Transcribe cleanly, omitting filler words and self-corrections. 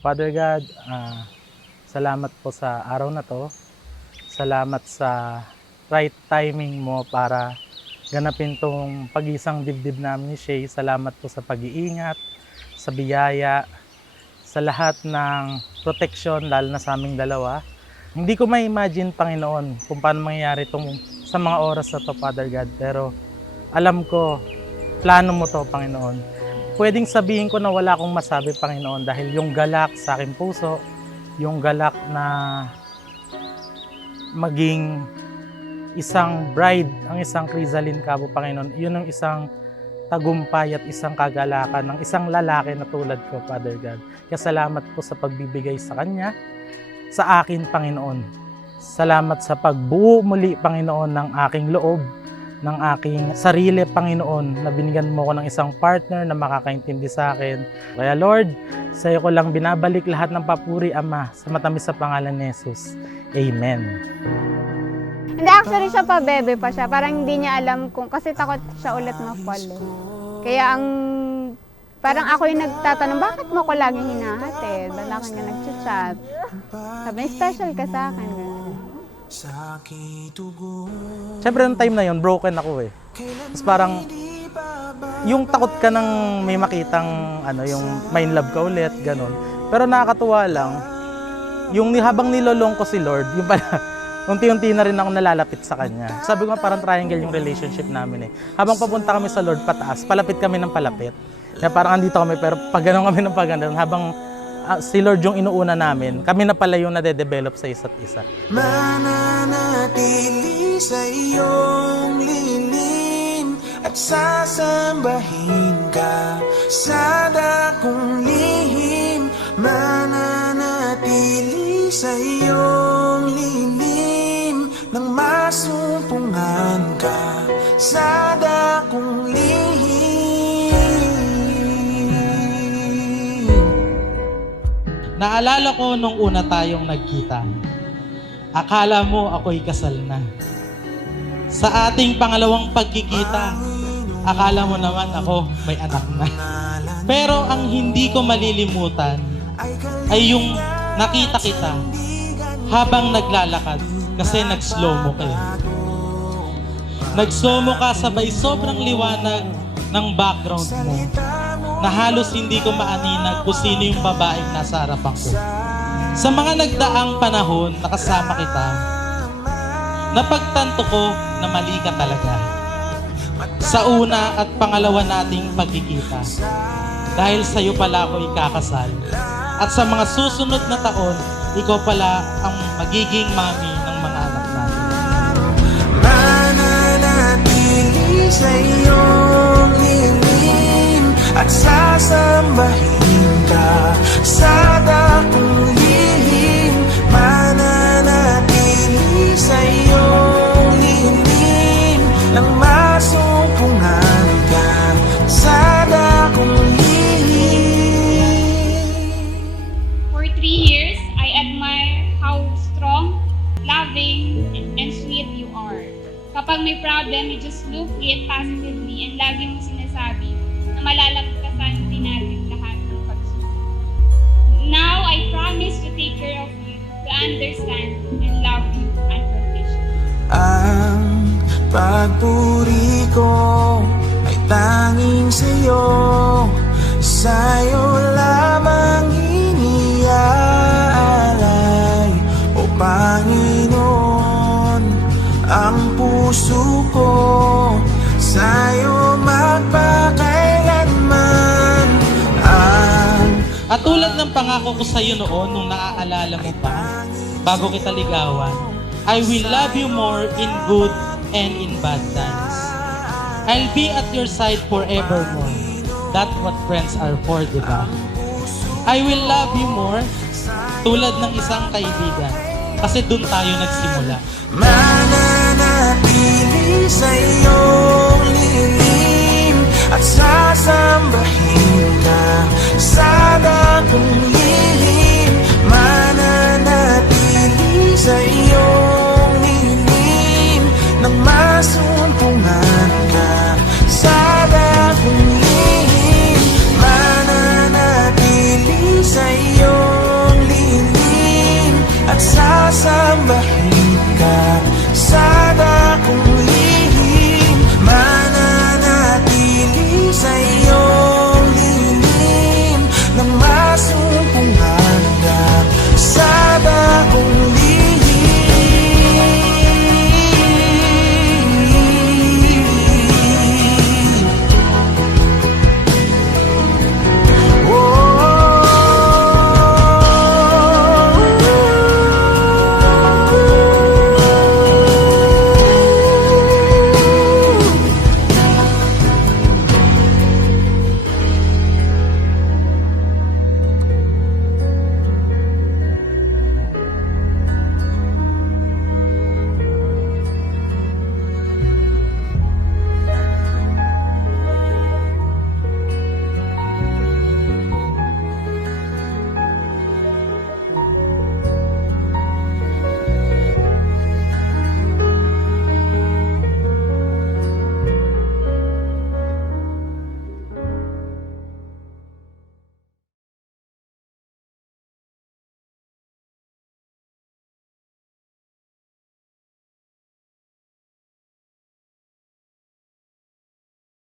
Father God, salamat po sa araw na to. Salamat sa right timing mo para ganapin tong pag-isang dibdib namin ni Shay. Salamat po sa pag-iingat, sa biyaya, sa lahat ng protection, lalo na sa aming dalawa. Hindi ko ma-imagine, Panginoon, kung paano mangyayari itong sa mga oras na to, Father God. Pero alam ko, plano mo to, Panginoon. Pwedeng sabihin ko na wala akong masabi, Panginoon, dahil yung galak sa aking puso, yung galak na maging isang bride, ang isang Crisaline Cabo, Panginoon, yun ang isang tagumpay at isang kagalakan ng isang lalaki na tulad ko, Father God. Kaya salamat po sa pagbibigay sa Kanya, sa akin, Panginoon. Salamat sa pagbuo muli, Panginoon, ng aking loob, ng aking sarili, Panginoon, na binigyan mo ko ng isang partner na makakaintindi sa akin. Kaya Lord, sa iyo ko lang binabalik lahat ng papuri, Ama, sa matamis sa pangalan ni Jesus. Amen. Hindi, actually siya pa, bebe pa siya. Parang hindi niya alam kung, kasi takot siya ulit ma-fall. Kaya parang ako yung nagtatanong, bakit mo ko laging hinahatid? Lalaki nga nag-chat. Sabi, special ka sa akin. Siyempre, yung time na yun, broken ako eh. Tapos parang, yung takot ka ng may makitang, yung may in love ka ulit, ganun. Pero nakakatuwa lang, yung habang nilolong ko si Lord, yung pala, unti-unti na rin ako nalalapit sa Kanya. Sabi ko nga, parang triangle yung relationship namin eh. Habang papunta kami sa Lord pataas, palapit kami ng palapit. Kaya parang andito kami, pero pag gano'n kami ng pag gano'n, habang si Lord yung inuuna namin, kami na pala yung nade-develop sa isa't isa. Mananatili sa iyong lilim at sasambahin ka sa dakong lihim. Mananatili sa iyong lilim nang masumpungan ka sa dakong lihim. Naalala ko nung una tayong nagkita. Akala mo ako'y kasal na. Sa ating pangalawang pagkikita, akala mo naman ako may anak na. Pero ang hindi ko malilimutan ay yung nakita kita habang naglalakad kasi nag-slow mo kayo. Nag-slow mo ka sabay sobrang liwanag ng background mo na halos hindi ko maaninag kung sino yung babaeng nasa harapan ko. Sa mga nagdaang panahon, nakasama kita, napagtanto ko na mali ka talaga. Sa una at pangalawa nating pagkikita, dahil sa'yo pala ako ikakasal. At sa mga susunod na taon, ikaw pala ang magiging mami ng mga anak natin. Mananatili sa iyong lilim at sasambahin ka sa dakong lihim. Mananatili sa iyong lilim nang masumpungan ka sa dakong lihim. For 3 years, I admire how strong, loving, and sweet you are. Kapag may problem, you just look it positively and lagi mong sinasabi na malalagpasan din natin lahat ng pagsubok. Now, I promise to take care of you, to understand and love you unconditionally. Ang pagpuri ko ay tanging sa'yo, sa'yo lamang iniaalay, O Panginoon, ang puso ko sa'yo magpakailanman. At tulad ng pangako ko sa'yo noon nung naaalala mo pa, bago kita ligawan, I will love you more in good and in bad times. I'll be at your side forevermore. That's what friends are for, di ba? I will love you more tulad ng isang kaibigan kasi dun tayo nagsimula. Mananatili sa iyong lilim at sasambahin ka sa dakong